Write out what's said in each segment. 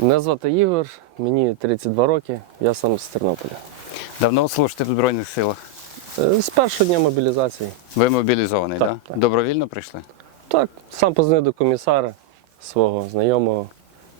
Мене звати Ігор, мені 32 роки, я сам з Тернополя. Давно служите в Збройних силах? Е, З першого дня мобілізації. Ви мобілізований, Так, так? так. Добровільно прийшли? Так, сам позвонив до комісара свого знайомого.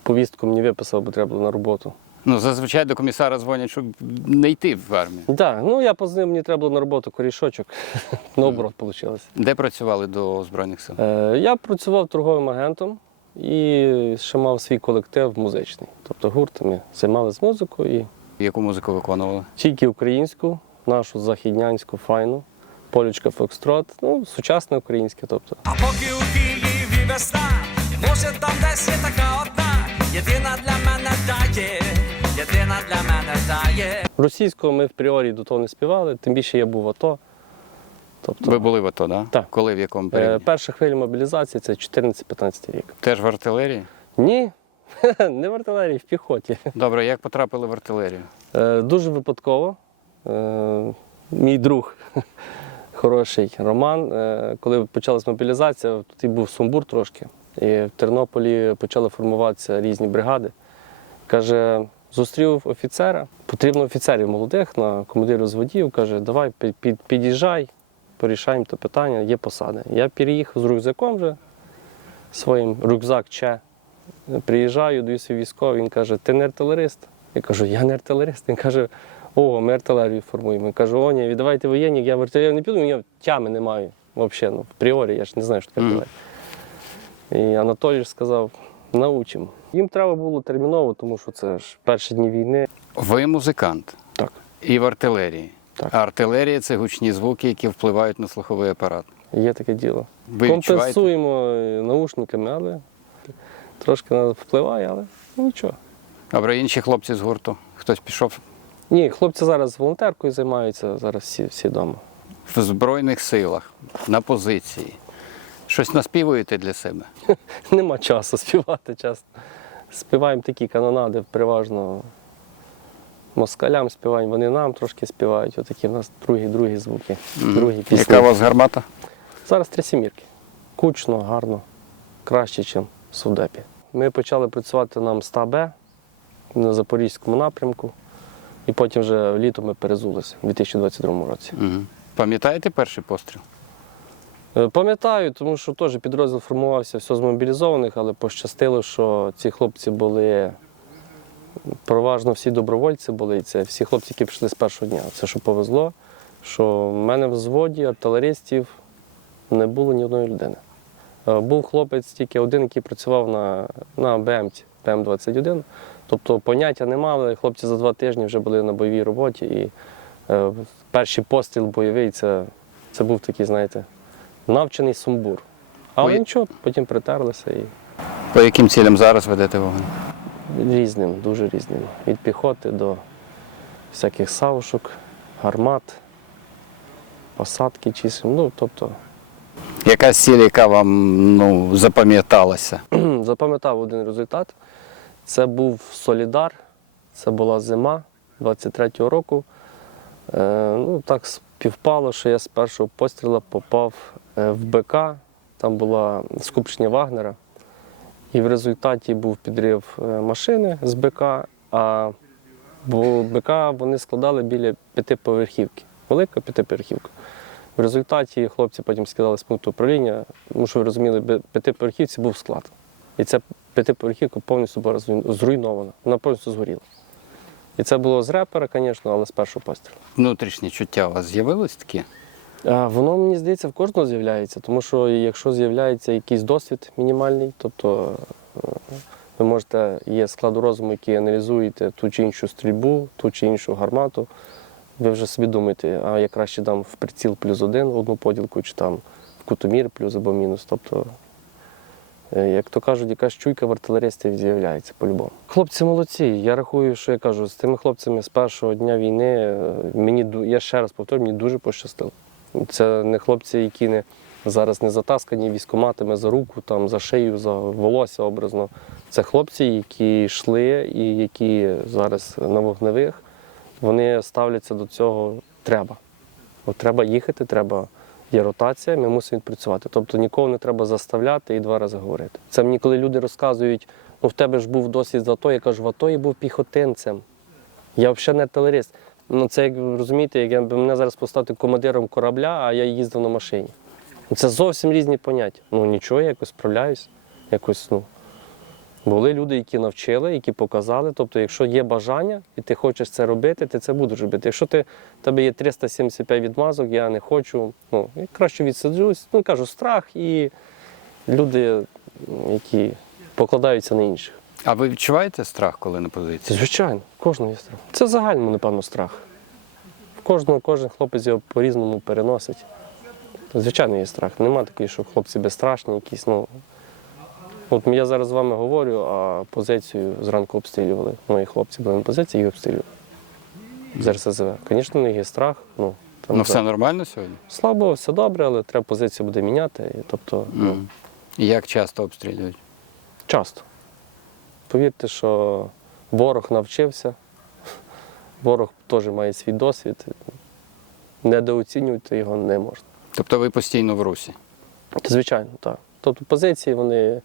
Повістку мені виписав, бо треба було на роботу. Ну, зазвичай до комісара дзвонять, щоб не йти в армію. Так, ну я позвонив, мені треба було на роботу корішочок. Наоборот вийшло. Де працювали до Збройних сил? Е, Я працював торговим агентом і ще мав свій колектив музичний. Тобто гурт ми займалися музикою і Яку музику виконували? тільки українську, нашу західнянську, файну, полючка Фокстрот, ну, сучасне українське. Тобто. А поки у Києві весна, може там десь є така одна, єдина для мене дає, єдина для мене дає. Російського ми в пріорі до того не співали, тим більше я був АТО. Тобто, Ви були в АТО, так? Так. Коли в якому е, періоді? перша хвиля мобілізації це 14-15 рік. Теж в артилерії? Ні, не в артилерії, в піхоті. Добре, як потрапили в артилерію? Е, Дуже випадково. Е, Мій друг хороший Роман, е, коли почалась мобілізація, тут і був сумбур трошки. І в Тернополі почали формуватися різні бригади. Каже, зустрів офіцера, потрібно офіцерів молодих на командирів зводів. Каже, давай під, під, під'їжджай, порішаємо те питання, є посади. Я переїхав з рюкзаком вже своїм, рюкзак Че. Приїжджаю, даю свій військовий, він каже, ти не артилерист? Я кажу, я не артилерист. Він каже, о, ми артилерію формуємо. Я кажу, о, ні, віддавайте воєнні, я в артилерію не піду, я тями не маю. Взагалі, ну, в пріорі, я ж не знаю, що таке артилерія. І Анатолій ж сказав, научимо. Їм треба було терміново, тому що це ж перші дні війни. Ви музикант Так. і в артилерії. Так. А артилерія це гучні звуки, які впливають на слуховий апарат. Є таке діло. Ви? Компенсуємо е, наушниками, але трошки на- впливає, але ну, нічого. Добре, інші хлопці з гурту. Хтось пішов Ні, хлопці зараз волонтеркою займаються, зараз всі, всі вдома. в Збройних силах на позиції. Щось наспівуєте для себе? Нема часу співати чесно. Співаємо такі канонади, переважно москалям співаємо, вони нам трошки співають. Отакі в нас другі, другі звуки, другі пісні. Яка у вас гармата? Зараз три сімірки. Кучно, гарно, краще, ніж в Судепі. Ми почали працювати на МСТА-Б на Запорізькому напрямку, і потім вже літом ми перезулися у 2022 році. Угу. Пам'ятаєте перший постріл? Е, Пам'ятаю, тому що теж підрозділ формувався все з мобілізованих, але пощастило, що ці хлопці були переважно всі добровольці були. І це всі хлопці, які пішли з першого дня. Це що повезло, що в мене в взводі артилеристів не було ні одної людини. Е, Був хлопець тільки один, який працював на, на БМці, БМ-21. Тобто поняття не мали. Хлопці за два тижні вже були на бойовій роботі. І е, перший постріл бойовий це, це був такий, знаєте, навчений сумбур. Але Ой. нічого, потім притерлися і По яким цілям зараз ведете вогонь? Різним, дуже різним. Від піхоти до всяких савушок, гармат, посадки чисел. Ну, тобто, Яка ціль, яка вам ну, запам'яталася? запам'ятав один результат. Це був Солідар, це була зима 23-го року. Е, ну, так співпало, що я з першого постріла попав е, в БК, там була скупчення Вагнера. І в результаті був підрив е, машини з БК, а БК вони складали біля п'ятиповерхівки. Велика п'ятиповерхівка. В результаті хлопці потім скидали з пункту управління, тому що ви розуміли, п'ятиповерхівці був склад. І ця п'ятиповерхівка повністю була зруйнована, вона повністю згоріла. І це було з репера, звісно, але з першого пострілу. Внутрішні чуття у вас з'явились такі? Воно, мені здається, в кожного з'являється, тому що якщо з'являється якийсь досвід мінімальний, тобто е, ви можете, є складу розуму, який аналізуєте ту чи іншу стрільбу, ту чи іншу гармату, ви вже собі думаєте, а я краще дам в приціл плюс один одну поділку, чи там в кутомір плюс або мінус. Тобто, е, як то кажуть, якась чуйка в артилеристів з'являється по-любому. Хлопці молодці. Я рахую, що я кажу, з тими хлопцями з першого дня війни е, мені я ще раз повторю, мені дуже пощастило. Це не хлопці, які не зараз не затаскані військоматами за руку, там, за шию, за волосся образно. Це хлопці, які йшли і які зараз на вогневих, вони ставляться до цього треба. От треба їхати, треба є ротація, ми мусимо відпрацювати. Тобто нікого не треба заставляти і два рази говорити. Це мені, коли люди розказують, ну в тебе ж був досвід з АТО, я кажу, в АТО я був піхотинцем. Я взагалі не артилерист. Ну це як розумієте, як якби мене зараз поставити командиром корабля, а я їздив на машині. Ну, Це зовсім різні поняття. Ну нічого, я якось справляюсь. Якось, ну. Були люди, які навчили, які показали. Тобто, якщо є бажання і ти хочеш це робити, ти це будеш робити. Якщо ти, в тебе є 375 відмазок, я не хочу, ну, я краще відсаджусь, ну кажу, страх і люди, які покладаються на інших. А ви відчуваєте страх, коли на позиції? звичайно, в кожного є страх. Це загальному, напевно, страх. В кожного, кожен хлопець його по-різному переносить. Звичайно, є страх. Нема такий, що хлопці безстрашні якісь. Ну, от я зараз з вами говорю, а позицію зранку обстрілювали. Мої хлопці були на позиції і обстрілювали. З РСЗВ. Звісно, у них є страх. Ну, там Ну все нормально сьогодні? Слабо, все добре, але треба позицію буде міняти. І, тобто, ну, Як часто обстрілюють? Часто. Повірте, що ворог навчився, ворог теж має свій досвід. Недооцінювати його не можна. Тобто ви постійно в русі? Звичайно, так. Тобто позиції, вони,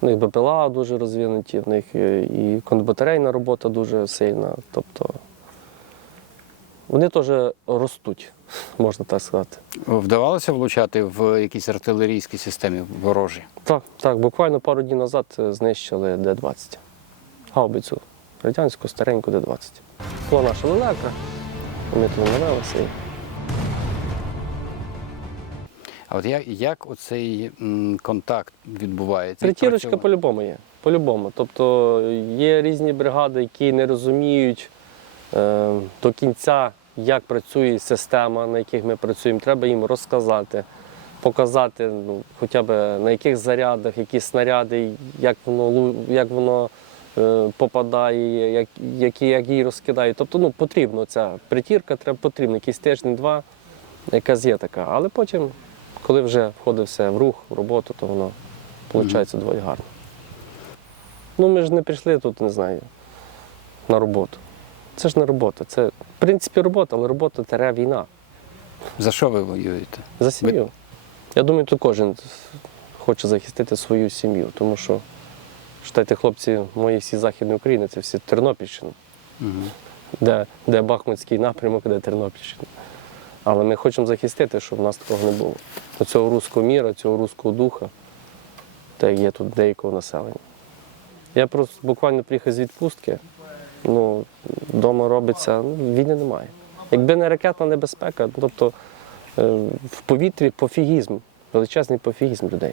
в них БПЛА дуже розвинуті, в них і контрбатарейна робота дуже сильна. Тобто вони теж ростуть, можна так сказати. Вдавалося влучати в якісь артилерійські системи ворожі? Так, так, буквально пару днів назад е, знищили Д-20. Гаубицю радянську, стареньку Д-20. Була наша лелека, ми тут навелися. І... А от як, як оцей м, контакт відбувається? Притірочка по-любому є. По-любому. Тобто є різні бригади, які не розуміють е, до кінця, як працює система, на яких ми працюємо. Треба їм розказати, показати, ну, хоча б на яких зарядах, які снаряди, як воно, як воно е, попадає, як, які, як її розкидають. Тобто ну, потрібно ця притірка, треба потрібно, якийсь тиждень-два, якась є така. Але потім, коли вже входить все в рух, в роботу, то воно виходить доволі гарно. Ну, ми ж не прийшли тут, не знаю, на роботу. Це ж не робота. Це, в принципі, робота, але робота тере війна. За що ви воюєте? За сім'ю. Я думаю, тут кожен хоче захистити свою сім'ю, тому що читайте, хлопці, мої всі Західної України, це всі Тернопільщина, Мгм. де, де Бахмутський напрямок, де Тернопільщина. Але ми хочемо захистити, щоб в нас такого не було. Цього руського міра, цього руського духа, так як є тут деякого населення. Я просто буквально приїхав з відпустки. Ну, вдома робиться, ну, війни немає. Якби не ракетна небезпека, тобто е, в повітрі пофігізм, величезний пофігізм людей.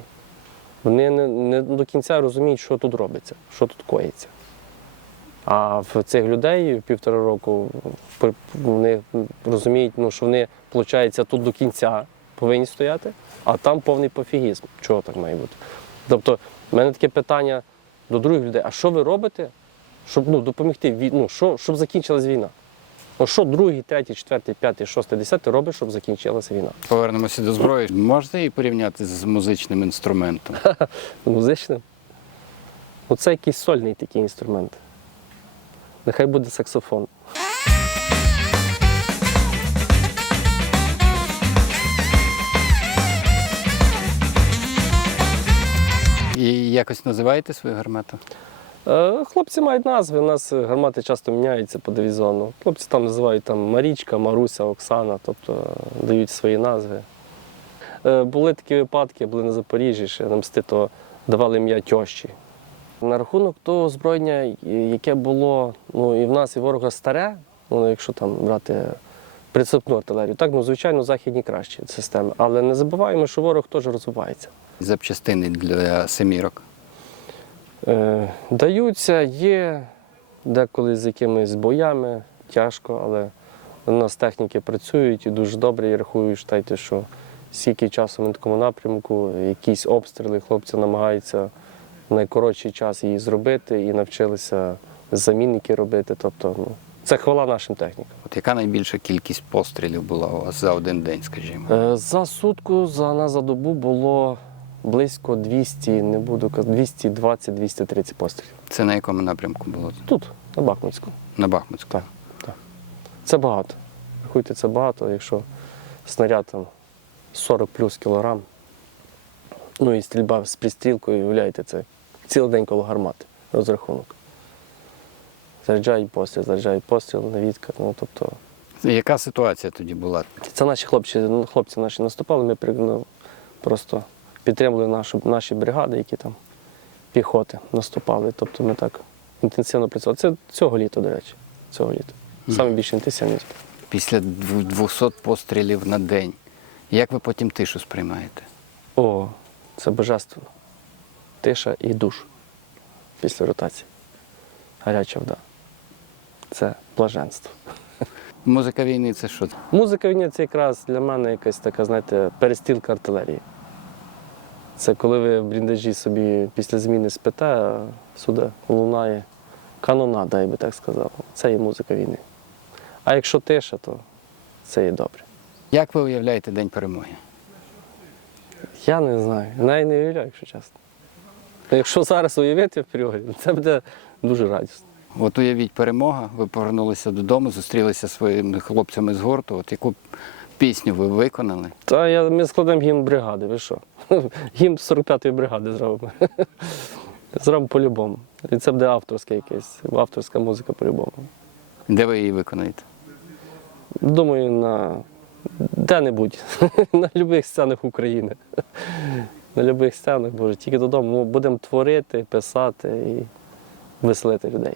Вони не, не до кінця розуміють, що тут робиться, що тут коїться. А в цих людей півтора року вони розуміють, ну, що вони, виходить, тут до кінця повинні стояти, а там повний пофігізм. Чого так має бути? Тобто, в мене таке питання до других людей: а що ви робите, щоб ну, допомогти ну, що, щоб закінчилась війна? Ну, що другий, третій, четвертий, п'ятий, шостий, десятий робить, щоб закінчилася війна? Повернемося до зброї. Можете її порівняти з музичним інструментом? Музичним. Ну, це якийсь сольний такий інструмент. Нехай буде саксофон. І якось називаєте свою гармату? Е, Хлопці мають назви, у нас е, гармати часто міняються по дивізіону. Хлопці там називають там Марічка, Маруся, Оксана, тобто е, дають свої назви. Були такі випадки, були на Запоріжжі, ще на мсти, то давали ім'я тьощі. На рахунок того озброєння, яке було ну, і в нас, і ворога старе, ну, якщо там брати прицепну артилерію, так, ну, звичайно, західні кращі системи. Але не забуваємо, що ворог теж розвивається. Запчастини для семірок. Е, даються, є деколи з якимись боями, тяжко, але у нас техніки працюють і дуже добре. Я рахую, считайте, що скільки часу на такому напрямку, якісь обстріли, хлопці намагаються в найкоротший час її зробити і навчилися замінники робити. Тобто, ну, це хвала нашим технікам. От яка найбільша кількість пострілів була у вас за один день, скажімо? Е, За сутку за нас за добу було близько 200, не буду казати, 220-230 пострілів. Це на якому напрямку було? Тут, на Бахмутську. На Бахмутську. Так, так. Це багато. Рахуйте, це багато, якщо снаряд там 40 плюс кілограм. Ну і стрільба з пристрілкою, уявляєте, це цілий день коло гармати розрахунок. Заряджай постріл, заряджай постріл, навідка. Ну, тобто, Яка ситуація тоді була? це наші хлопці, хлопці наші наступали, ми просто підтримували нашу, наші бригади, які там піхоти наступали. Тобто ми так інтенсивно працювали. Це цього літа, до речі. Цього літа. Саме більш інтенсивність. Після 200 пострілів на день. Як ви потім тишу сприймаєте? О, це божественно. Тиша і душ після ротації. Гаряча вода. Це блаженство. Музика війни це що? Музика війни це якраз для мене якась така, знаєте, перестілка артилерії. Це коли ви в бліндажі собі після зміни спите, а сюди лунає канонада, я би так сказав. Це є музика війни. А якщо тиша, то це є добре. Як ви уявляєте День перемоги? Я не знаю, навіть не уявляю, якщо чесно. Якщо зараз уявити в періоді, це буде дуже радісно. От уявіть перемога, ви повернулися додому, зустрілися зі своїми хлопцями з гурту. От яку пісню ви виконали? Та я, ми складемо гімн бригади, ви що? Гімн 45-ї бригади зробимо. Зробимо по-любому. І це буде авторська якась, авторська музика по-любому. Де ви її виконаєте? Думаю, на де-небудь, на будь-яких сценах України. На будь-яких сценах, боже, тільки додому. Ну, будемо творити, писати і веселити людей.